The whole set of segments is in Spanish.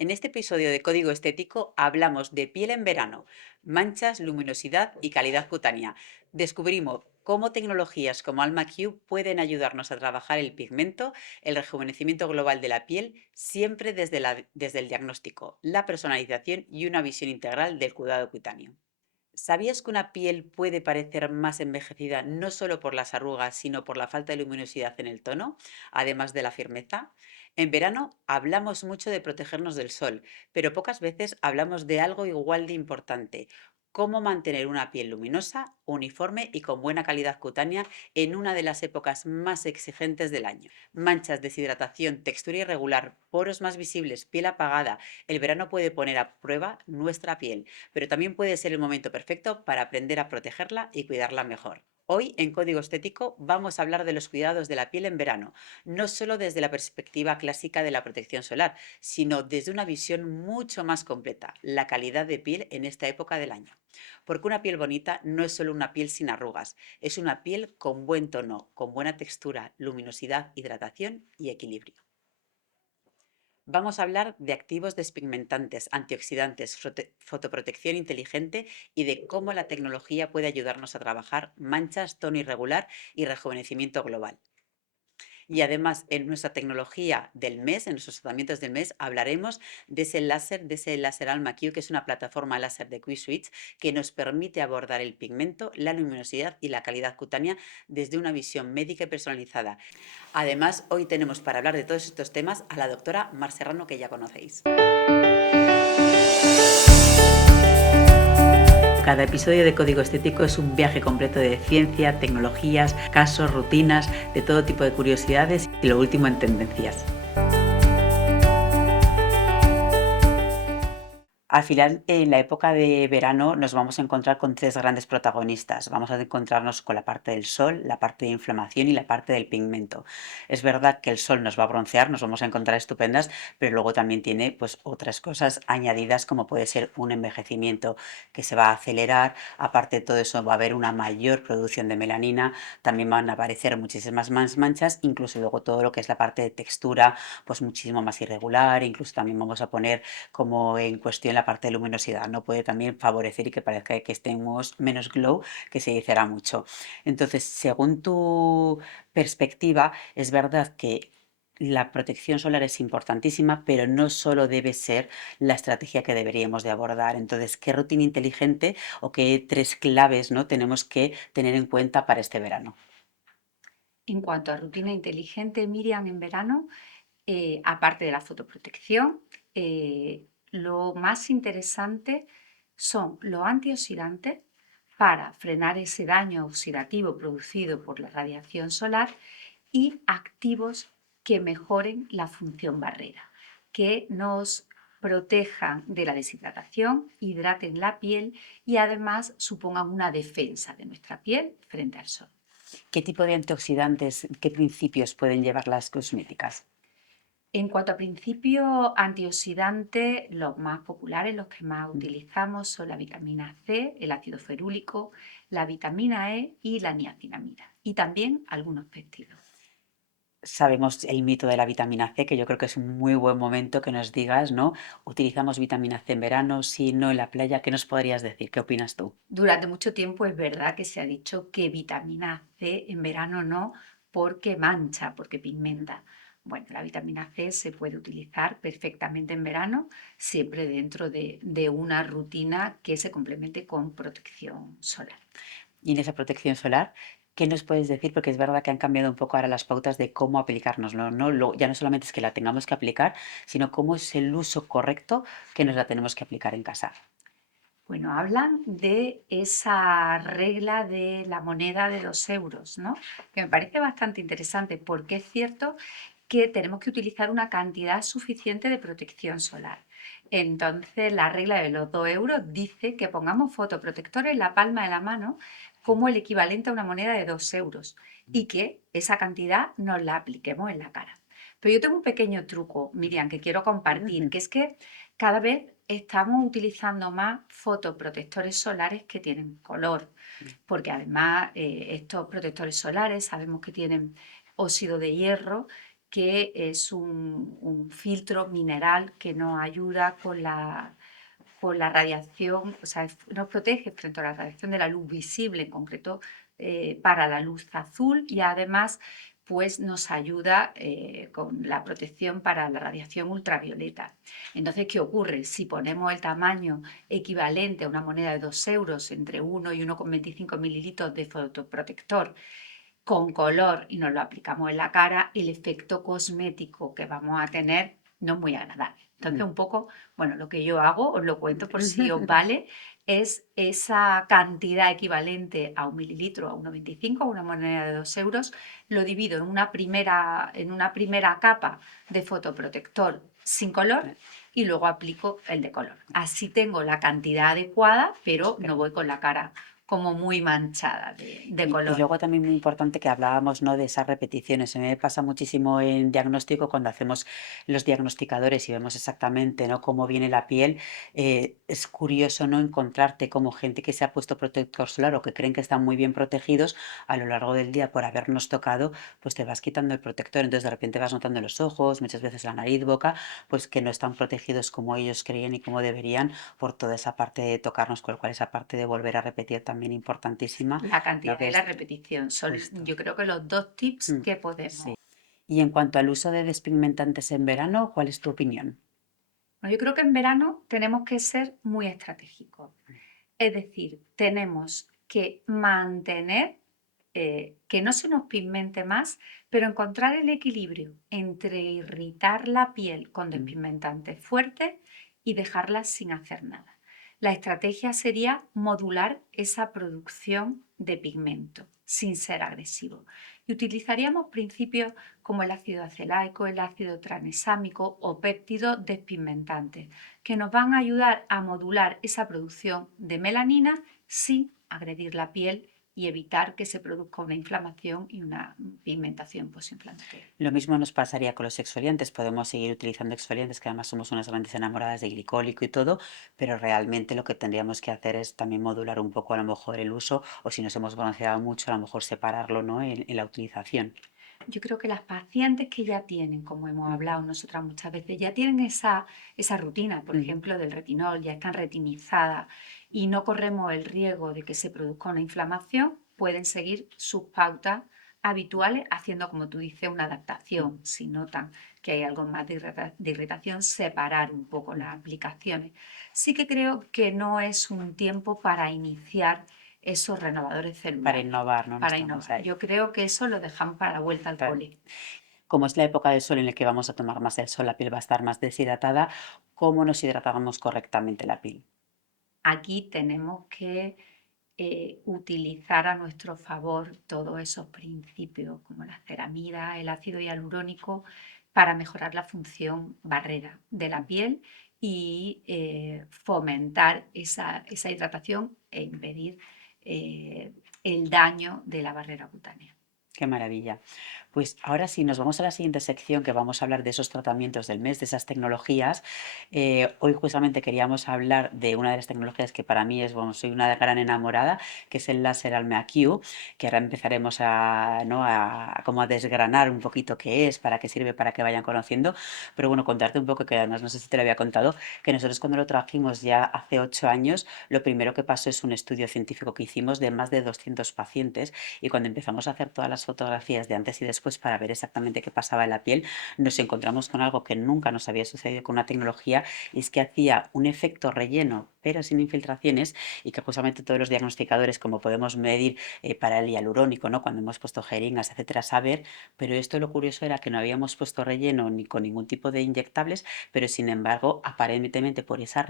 En este episodio de Código Estético hablamos de piel en verano, manchas, luminosidad y calidad cutánea. Descubrimos cómo tecnologías como Alma Q pueden ayudarnos a trabajar el pigmento, el rejuvenecimiento global de la piel, siempre desde el diagnóstico, la personalización y una visión integral del cuidado cutáneo. ¿Sabías que una piel puede parecer más envejecida no solo por las arrugas, sino por la falta de luminosidad en el tono, además de la firmeza? En verano hablamos mucho de protegernos del sol, pero pocas veces hablamos de algo igual de importante: cómo mantener una piel luminosa, uniforme y con buena calidad cutánea en una de las épocas más exigentes del año. Manchas, deshidratación, textura irregular, poros más visibles, piel apagada. El verano puede poner a prueba nuestra piel, pero también puede ser el momento perfecto para aprender a protegerla y cuidarla mejor. Hoy en Código Estético vamos a hablar de los cuidados de la piel en verano, no solo desde la perspectiva clásica de la protección solar, sino desde una visión mucho más completa: la calidad de piel en esta época del año. Porque una piel bonita no es solo una piel sin arrugas, es una piel con buen tono, con buena textura, luminosidad, hidratación y equilibrio. Vamos a hablar de activos despigmentantes, antioxidantes, fotoprotección inteligente y de cómo la tecnología puede ayudarnos a trabajar manchas, tono irregular y rejuvenecimiento global. Y además, en nuestra tecnología del mes, en nuestros tratamientos del mes, hablaremos de ese láser Alma Q, que es una plataforma láser de Q-Switch que nos permite abordar el pigmento, la luminosidad y la calidad cutánea desde una visión médica y personalizada. Además, hoy tenemos para hablar de todos estos temas a la doctora Mar Serrano, que ya conocéis. Cada episodio de Código Estético es un viaje completo de ciencia, tecnologías, casos, rutinas, de todo tipo de curiosidades y lo último en tendencias. Al final, en la época de verano nos vamos a encontrar con tres grandes protagonistas. Vamos a encontrarnos con la parte del sol, la parte de inflamación y la parte del pigmento. Es verdad que el sol nos va a broncear, nos vamos a encontrar estupendas, pero luego también tiene pues otras cosas añadidas, como puede ser un envejecimiento que se va a acelerar. Aparte de todo eso, va a haber una mayor producción de melanina, también van a aparecer muchísimas más manchas, incluso luego todo lo que es la parte de textura, pues muchísimo más irregular. Incluso también vamos a poner como en cuestión la parte de luminosidad, ¿no? Puede también favorecer y que parezca que estemos menos glow, que se dice mucho. Entonces, según tu perspectiva, es verdad que la protección solar es importantísima, pero no solo debe ser la estrategia que deberíamos de abordar. Entonces, ¿qué rutina inteligente o qué tres claves, ¿no?, tenemos que tener en cuenta para este verano? En cuanto a rutina inteligente, Miriam, en verano, aparte de la fotoprotección, lo más interesante son los antioxidantes para frenar ese daño oxidativo producido por la radiación solar y activos que mejoren la función barrera, que nos protejan de la deshidratación, hidraten la piel y además supongan una defensa de nuestra piel frente al sol. ¿Qué tipo de antioxidantes, qué principios pueden llevar las cosméticas? En cuanto a principios antioxidantes, los más populares, los que más utilizamos son la vitamina C, el ácido ferúlico, la vitamina E y la niacinamida, y también algunos péptidos. Sabemos el mito de la vitamina C, que yo creo que es un muy buen momento que nos digas, ¿no? ¿Utilizamos vitamina C en verano? Sí, no, en la playa. ¿Qué nos podrías decir? ¿Qué opinas tú? Durante mucho tiempo es verdad que se ha dicho que vitamina C en verano no, porque mancha, porque pigmenta. Bueno, la vitamina C se puede utilizar perfectamente en verano, siempre dentro de una rutina que se complemente con protección solar. Y en esa protección solar, ¿qué nos puedes decir? Porque es verdad que han cambiado un poco ahora las pautas de cómo aplicárnoslo, ¿no? Ya no solamente es que la tengamos que aplicar, sino cómo es el uso correcto que nos la tenemos que aplicar en casa. Bueno, hablan de esa regla de la moneda de 2 euros, ¿no? Que me parece bastante interesante porque es cierto que tenemos que utilizar una cantidad suficiente de protección solar. Entonces, la regla de los 2 euros dice que pongamos fotoprotector en la palma de la mano como el equivalente a una moneda de 2 euros y que esa cantidad nos la apliquemos en la cara. Pero yo tengo un pequeño truco, Miriam, que quiero compartir, Ujú. que es que cada vez estamos utilizando más fotoprotectores solares que tienen color, porque además estos protectores solares sabemos que tienen óxido de hierro que es un filtro mineral que nos ayuda con la radiación, o sea, nos protege frente a la radiación de la luz visible, en concreto para la luz azul, y además pues nos ayuda con la protección para la radiación ultravioleta. Entonces, ¿qué ocurre? Si ponemos el tamaño equivalente a una moneda de 2 euros, entre 1 y 1,25 mililitros de fotoprotector con color, y nos lo aplicamos en la cara, el efecto cosmético que vamos a tener no es muy agradable. Entonces, un poco, bueno, lo que yo hago, os lo cuento por si os vale, es esa cantidad equivalente a 1 mililitro, a 1,25, una moneda de 2 euros, lo divido en una primera capa de fotoprotector sin color y luego aplico el de color. Así tengo la cantidad adecuada, pero no voy con la cara como muy manchada de Y color. luego también muy importante que hablábamos, ¿no?, de esas repeticiones. A mí me pasa muchísimo en diagnóstico cuando hacemos los diagnosticadores y vemos exactamente, ¿no?, cómo viene la piel. Es curioso, ¿no?, encontrarte como gente que se ha puesto protector solar o que creen que están muy bien protegidos a lo largo del día por habernos tocado, pues te vas quitando el protector. Entonces de repente vas notando en los ojos, muchas veces la nariz, boca, pues que no están protegidos como ellos creían y como deberían por toda esa parte de tocarnos, con lo cual esa parte de volver a repetir también importantísima. La Lo cantidad que y la es repetición son, justo. yo creo que los dos tips Mm, que podemos. sí. Y en cuanto al uso de despigmentantes en verano, ¿cuál es tu opinión? Bueno, yo creo que en verano tenemos que ser muy estratégicos. Es decir, tenemos que mantener que no se nos pigmente más, pero encontrar el equilibrio entre irritar la piel con Mm, despigmentantes fuertes y dejarla sin hacer nada. La estrategia sería modular esa producción de pigmento sin ser agresivo. Y utilizaríamos principios como el ácido acelaico, el ácido tranexámico o péptidos despigmentantes, que nos van a ayudar a modular esa producción de melanina sin agredir la piel y evitar que se produzca una inflamación y una pigmentación posinflamatoria. Lo mismo nos pasaría con los exfoliantes. Podemos seguir utilizando exfoliantes, que además somos unas grandes enamoradas de glicólico y todo, pero realmente lo que tendríamos que hacer es también modular un poco a lo mejor el uso, o si nos hemos bronceado mucho, a lo mejor separarlo, ¿no?, en la utilización. Yo creo que las pacientes que ya tienen, como hemos Mm, hablado nosotras muchas veces, ya tienen esa rutina, por ujú. ejemplo, del retinol, ya están retinizadas y no corremos el riesgo de que se produzca una inflamación, pueden seguir sus pautas habituales haciendo, como tú dices, una adaptación. Si notan que hay algo más de irritación, separar un poco las aplicaciones. Sí que creo que no es un tiempo para iniciar esos renovadores Para celulares, innovar, ¿no? No para estamos innovar. ahí. Yo creo que eso lo dejamos para la vuelta al Claro. cole. Como es la época del sol en la que vamos a tomar más el sol, la piel va a estar más deshidratada, ¿cómo nos hidratamos correctamente la piel? Aquí tenemos que utilizar a nuestro favor todos esos principios como la ceramida, el ácido hialurónico para mejorar la función barrera de la piel y fomentar esa hidratación e impedir eh, el daño de la barrera cutánea. Qué maravilla. Pues ahora sí, nos vamos a la siguiente sección que vamos a hablar de esos tratamientos del mes, de esas tecnologías. Hoy justamente queríamos hablar de una de las tecnologías que para mí es, bueno, soy una gran enamorada, que es el láser Almea Q, que ahora empezaremos a, ¿no?, como a desgranar un poquito qué es, para qué sirve, para que vayan conociendo. Pero bueno, contarte un poco, que además no sé si te lo había contado, que nosotros cuando lo trajimos ya hace 8 años, lo primero que pasó es un estudio científico que hicimos de más de 200 pacientes, y cuando empezamos a hacer todas las fotografías de antes y después para ver exactamente qué pasaba en la piel, nos encontramos con algo que nunca nos había sucedido con una tecnología, y es que hacía un efecto relleno pero sin infiltraciones, y que justamente todos los diagnosticadores, como podemos medir para el hialurónico, ¿no?, cuando hemos puesto jeringas, etcétera, saber, pero esto lo curioso era que no habíamos puesto relleno ni con ningún tipo de inyectables, pero sin embargo, aparentemente por esa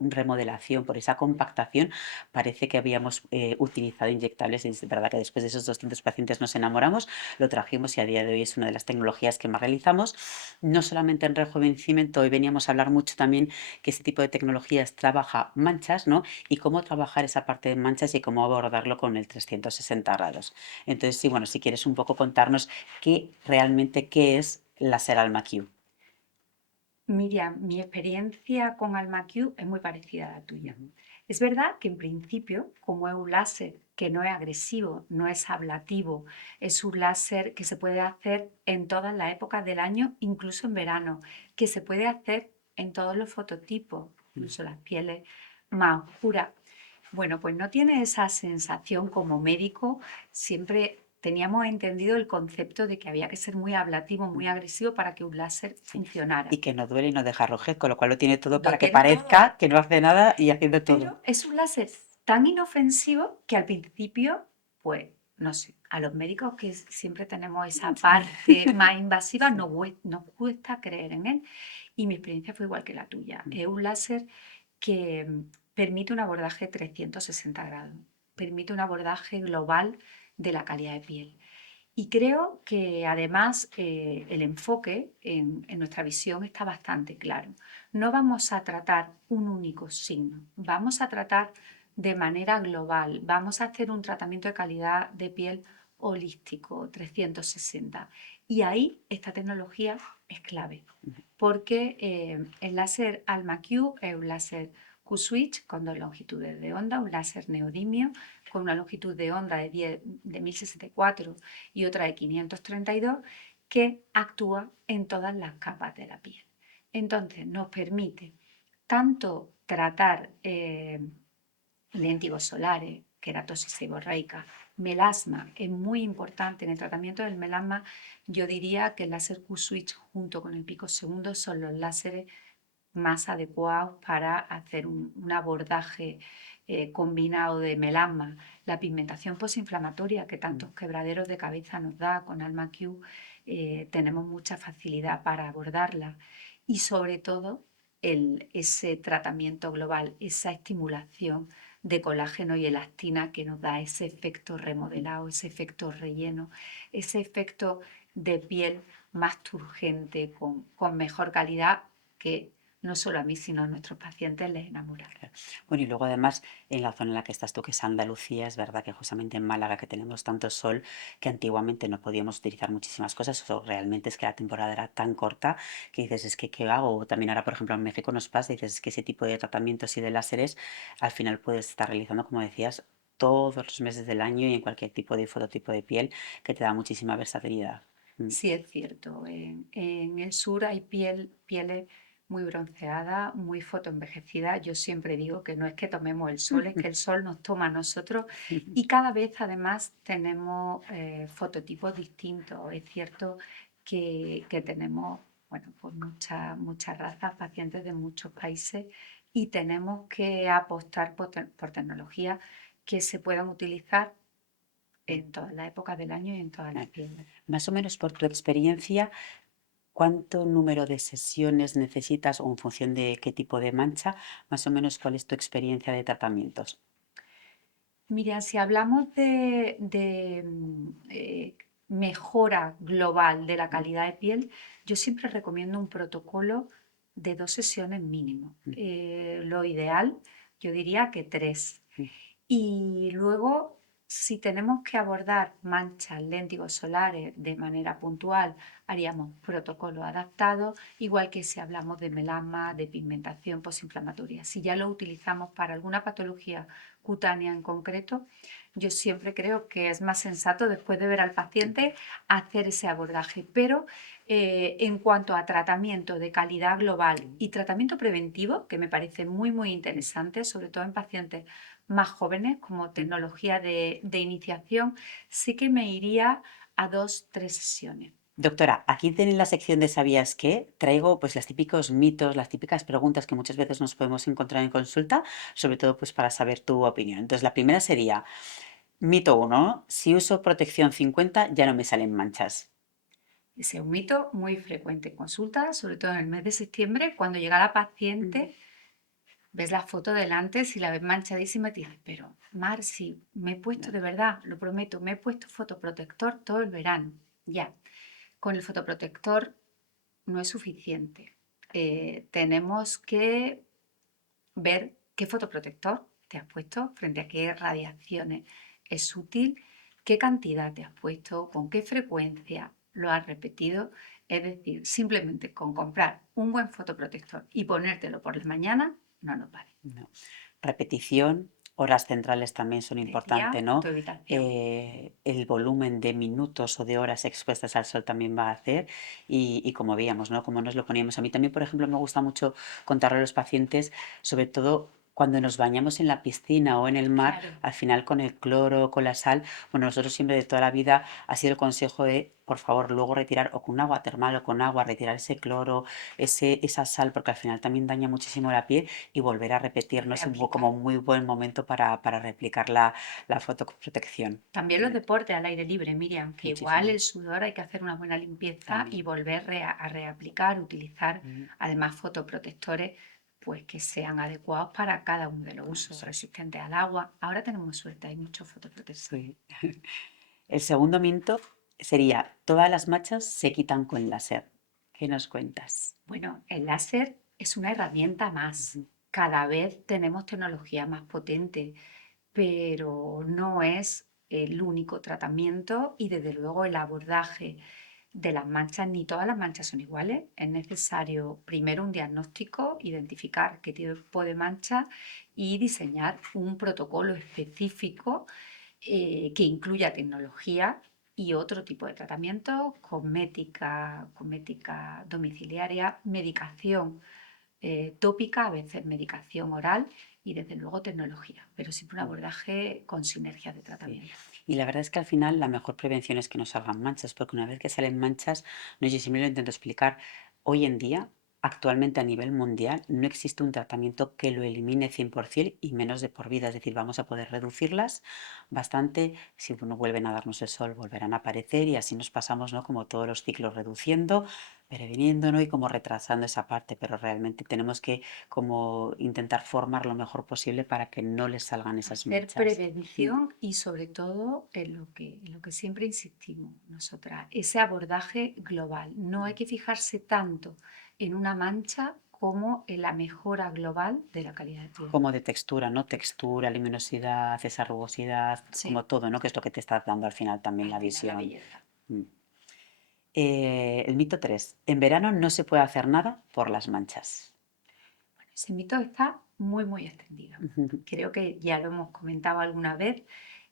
remodelación, por esa compactación, parece que habíamos utilizado inyectables. Y es verdad que después de esos 200 pacientes nos enamoramos, lo trajimos y a día de hoy es una de las tecnologías que más realizamos, no solamente en rejuvenecimiento. Hoy veníamos a hablar mucho también que este tipo de tecnologías trabaja manchas, ¿no?, y cómo trabajar esa parte de manchas y cómo abordarlo con el 360 grados. Entonces, sí, bueno, si quieres un poco contarnos qué es láser Alma Q. Miriam, mi experiencia con AlmaQ es muy parecida a la tuya. Ujú. Es verdad que en principio, como es un láser que no es agresivo, no es ablativo, es un láser que se puede hacer en todas las épocas del año, incluso en verano, que se puede hacer en todos los fototipos, incluso las pieles más oscuras. Bueno, pues no tiene esa sensación como médico. Siempre teníamos entendido el concepto de que había que ser muy ablativo, muy agresivo para que un láser Sí. funcionara. Y que no duele y no deja rojez, con lo cual lo tiene todo para Lo que tiene todo, parezca que no hace nada y haciendo todo. pero es un láser tan inofensivo que al principio, pues, no sé, a los médicos que siempre tenemos esa parte más invasiva, Sí. nos cuesta creer en él. Y mi experiencia fue igual que la tuya. Es un láser que permite un abordaje 360 grados, permite un abordaje global de la calidad de piel. Y creo que además el enfoque en nuestra visión está bastante claro. No vamos a tratar un único signo, vamos a tratar de manera global, vamos a hacer un tratamiento de calidad de piel holístico 360. Y ahí esta tecnología es clave, porque el láser AlmaQ es un láser Q-switch con dos longitudes de onda, un láser neodimio con una longitud de onda de 1064 y otra de 532, que actúa en todas las capas de la piel. Entonces nos permite tanto tratar léntigos solares, queratosis seborreica, melasma, es muy importante en el tratamiento del melasma. Yo diría que el láser Q-switch junto con el pico segundo son los láseres más adecuados para hacer un abordaje combinado de melasma. La pigmentación posinflamatoria que tantos quebraderos de cabeza nos da con AlmaQ, tenemos mucha facilidad para abordarla, y sobre todo ese tratamiento global, esa estimulación de colágeno y elastina que nos da ese efecto remodelado, ese efecto relleno, ese efecto de piel más turgente, con mejor calidad, que no solo a mí, sino a nuestros pacientes les enamora. Bueno, y luego además en la zona en la que estás tú, que es Andalucía, es verdad que justamente en Málaga que tenemos tanto sol que antiguamente no podíamos utilizar muchísimas cosas, o realmente es que la temporada era tan corta que dices, es que ¿qué hago? O también ahora, por ejemplo, en México nos pasa, dices, es que ese tipo de tratamientos y de láseres al final puedes estar realizando, como decías, todos los meses del año y en cualquier tipo de fototipo de piel que te da muchísima versatilidad. Sí, es cierto. En el sur hay pieles muy bronceadas, muy fotoenvejecidas. Yo siempre digo que no es que tomemos el sol, es que el sol nos toma a nosotros, y cada vez además tenemos fototipos distintos. Es cierto que tenemos, bueno, pues muchas razas, pacientes de muchos países, y tenemos que apostar por tecnologías que se puedan utilizar en todas las épocas del año y en todas las pieles. Más o menos por tu experiencia, ¿cuánto número de sesiones necesitas o en función de qué tipo de mancha, más o menos cuál es tu experiencia de tratamientos? Mira, si hablamos mejora global de la Mm, calidad de piel, yo siempre recomiendo un protocolo de 2 sesiones mínimo. mm, Lo ideal, yo diría que 3. mm. Y luego, si tenemos que abordar manchas, léntigos solares de manera puntual, haríamos protocolo adaptado, igual que si hablamos de melasma, de pigmentación posinflamatoria. Si ya lo utilizamos para alguna patología cutánea en concreto, yo siempre creo que es más sensato, después de ver al paciente, hacer ese abordaje. Pero en cuanto a tratamiento de calidad global y tratamiento preventivo, que me parece muy, muy interesante, sobre todo en pacientes más jóvenes, como tecnología de iniciación, sí que me iría a 2, 3 sesiones. Doctora, aquí en la sección de ¿Sabías qué? Traigo pues los típicos mitos, las típicas preguntas que muchas veces nos podemos encontrar en consulta, sobre todo pues para saber tu opinión. Entonces, la primera sería, mito uno: si uso protección 50 ya no me salen manchas. Ese es un mito muy frecuente en consulta, sobre todo en el mes de septiembre, cuando llega la paciente, ves la foto delante, si la ves manchadísima, te dices, pero Mar, si me he puesto, de verdad, lo prometo, me he puesto fotoprotector todo el verano. Ya, con el fotoprotector no es suficiente. Tenemos que ver qué fotoprotector te has puesto, frente a qué radiaciones es útil, qué cantidad te has puesto, con qué frecuencia lo has repetido. Es decir, simplemente con comprar un buen fotoprotector y ponértelo por la mañana no nos vale. No. repetición, horas centrales también son de importantes, día, ¿no? fotoevitación. El volumen de minutos o de horas expuestas al sol también va a hacer y como veíamos, ¿no? Como nos lo poníamos. A mí también, por ejemplo, me gusta mucho contarle a los pacientes, sobre todo cuando nos bañamos en la piscina o en el mar, Claro, al final con el cloro, con la sal, bueno, nosotros siempre de toda la vida ha sido el consejo de, por favor, luego retirar o con agua termal o con agua, retirar ese cloro, esa sal, porque al final también daña muchísimo la piel y volver a repetir, ¿no? Es reaplicar. como un muy buen momento para replicar la fotoprotección. También los deportes al aire libre, Miriam, que igual Muchísimo el sudor hay que hacer una buena limpieza y también. volver a reaplicar, utilizar Mm, además fotoprotectores pues que sean adecuados para cada uno de los usos, eso es. resistentes al agua. Ahora tenemos suerte, hay muchos fotoprotectores. Sí. El segundo mito sería, todas las manchas se quitan con láser. ¿Qué nos cuentas? Bueno, el láser es una herramienta más. Ujú. Cada vez tenemos tecnología más potente, pero no es el único tratamiento y desde luego el abordaje de las manchas, ni todas las manchas son iguales. Es necesario primero un diagnóstico, identificar qué tipo de mancha y diseñar un protocolo específico que incluya tecnología y otro tipo de tratamiento, cosmética domiciliaria, medicación tópica, a veces medicación oral y desde luego tecnología, pero siempre un Mm, abordaje con sinergias de sí. tratamiento. Y la verdad es que al final la mejor prevención es que no salgan manchas, porque una vez que salen manchas, no, yo siempre lo intento explicar, hoy en día, actualmente a nivel mundial, no existe un tratamiento que lo elimine 100% y menos de por vida, es decir, vamos a poder reducirlas bastante, si no vuelven a darnos el sol, volverán a aparecer y así nos pasamos, ¿no? Como todos los ciclos reduciendo, previniendo, ¿no? Y como retrasando esa parte, pero realmente tenemos que como intentar formar lo mejor posible para que no les salgan esas Hacer manchas. Mm, prevención y sobre todo en lo que siempre insistimos nosotras, ese abordaje global. No hay mm. que fijarse tanto en una mancha como en la mejora global de la calidad de piel. Como de textura, ¿no? Textura, luminosidad, esa rugosidad, como Sí, todo, ¿no? Que es lo que te está dando al final también al la final la visión. belleza. Mm. El mito 3. En verano no se puede hacer nada por las manchas. Ese mito está muy, muy extendido. Creo que ya lo hemos comentado alguna vez,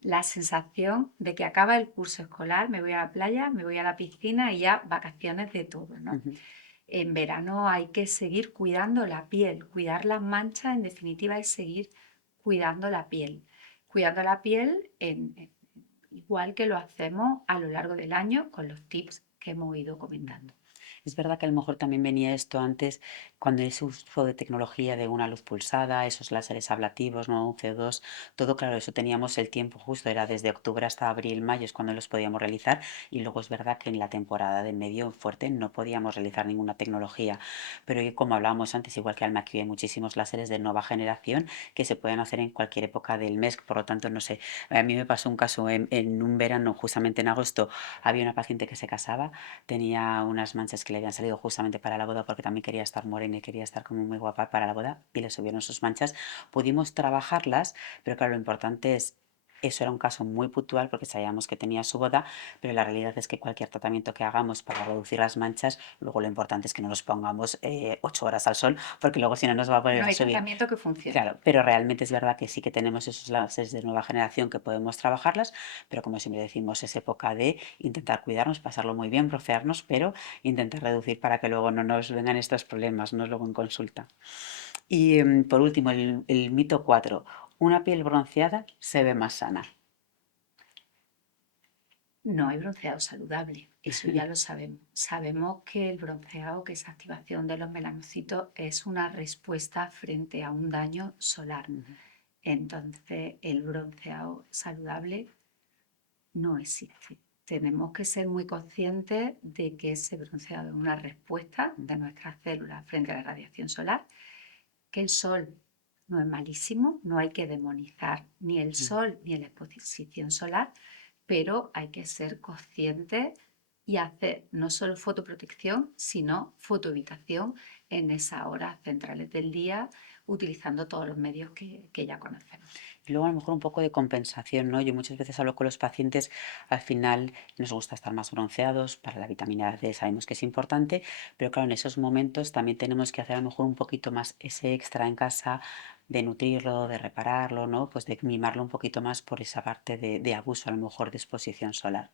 la sensación de que acaba el curso escolar, me voy a la playa, me voy a la piscina y ya vacaciones de todo, ¿no? En verano hay que seguir cuidando la piel, cuidar las manchas, en definitiva, es seguir cuidando la piel. Cuidando la piel igual que lo hacemos a lo largo del año con los tips que hemos ido Ujú. comentando. Es verdad que a lo mejor también venía esto antes, cuando ese uso de tecnología de una luz pulsada, esos láseres ablativos, ¿no? Un CO2, todo claro, eso teníamos el tiempo justo, era desde octubre hasta abril, mayo es cuando los podíamos realizar y luego es verdad que en la temporada de medio fuerte no podíamos realizar ninguna tecnología, pero como hablábamos antes, igual que Alma, aquí hay muchísimos láseres de nueva generación que se pueden hacer en cualquier época del mes, por lo tanto, no sé, a mí me pasó un caso en un verano, justamente en agosto, había una paciente que se casaba, tenía unas manchas que le habían salido justamente para la boda porque también quería estar morena y quería estar como muy guapa para la boda y le subieron sus manchas. Pudimos trabajarlas, pero claro, lo importante es, eso era un caso muy puntual porque sabíamos que tenía su boda, pero la realidad es que cualquier tratamiento que hagamos para reducir las manchas, luego lo importante es que no nos pongamos 8 horas al sol porque luego si no nos va a poner No a hay subir. tratamiento que funcione. Claro, pero realmente es verdad que sí que tenemos esos láseres de nueva generación que podemos trabajarlas, pero como siempre decimos, es época de intentar cuidarnos, pasarlo muy bien, broncearnos, pero intentar reducir para que luego no nos vengan estos problemas, no luego en consulta. Y por último, el mito 4. Una piel bronceada se ve más sana. No hay bronceado saludable, eso ya lo sabemos. Sabemos que el bronceado, que es activación de los melanocitos, es una respuesta frente a un daño solar. Ujú, Entonces, el bronceado saludable no existe. Tenemos que ser muy conscientes de que ese bronceado es una respuesta de nuestras células frente a la radiación solar, que el sol no es malísimo, no hay que demonizar ni el ujú. sol ni la exposición solar, pero hay que ser conscientes y hacer no solo fotoprotección, sino fotoevitación en esas horas centrales del día, utilizando todos los medios que ya conocemos. Y luego a lo mejor un poco de compensación, ¿no? Yo muchas veces hablo con los pacientes, al final nos gusta estar más bronceados, para la vitamina D sabemos que es importante, pero claro, en esos momentos también tenemos que hacer a lo mejor un poquito más ese extra en casa de nutrirlo, de repararlo, ¿no? Pues de mimarlo un poquito más por esa parte de abuso a lo mejor de exposición solar.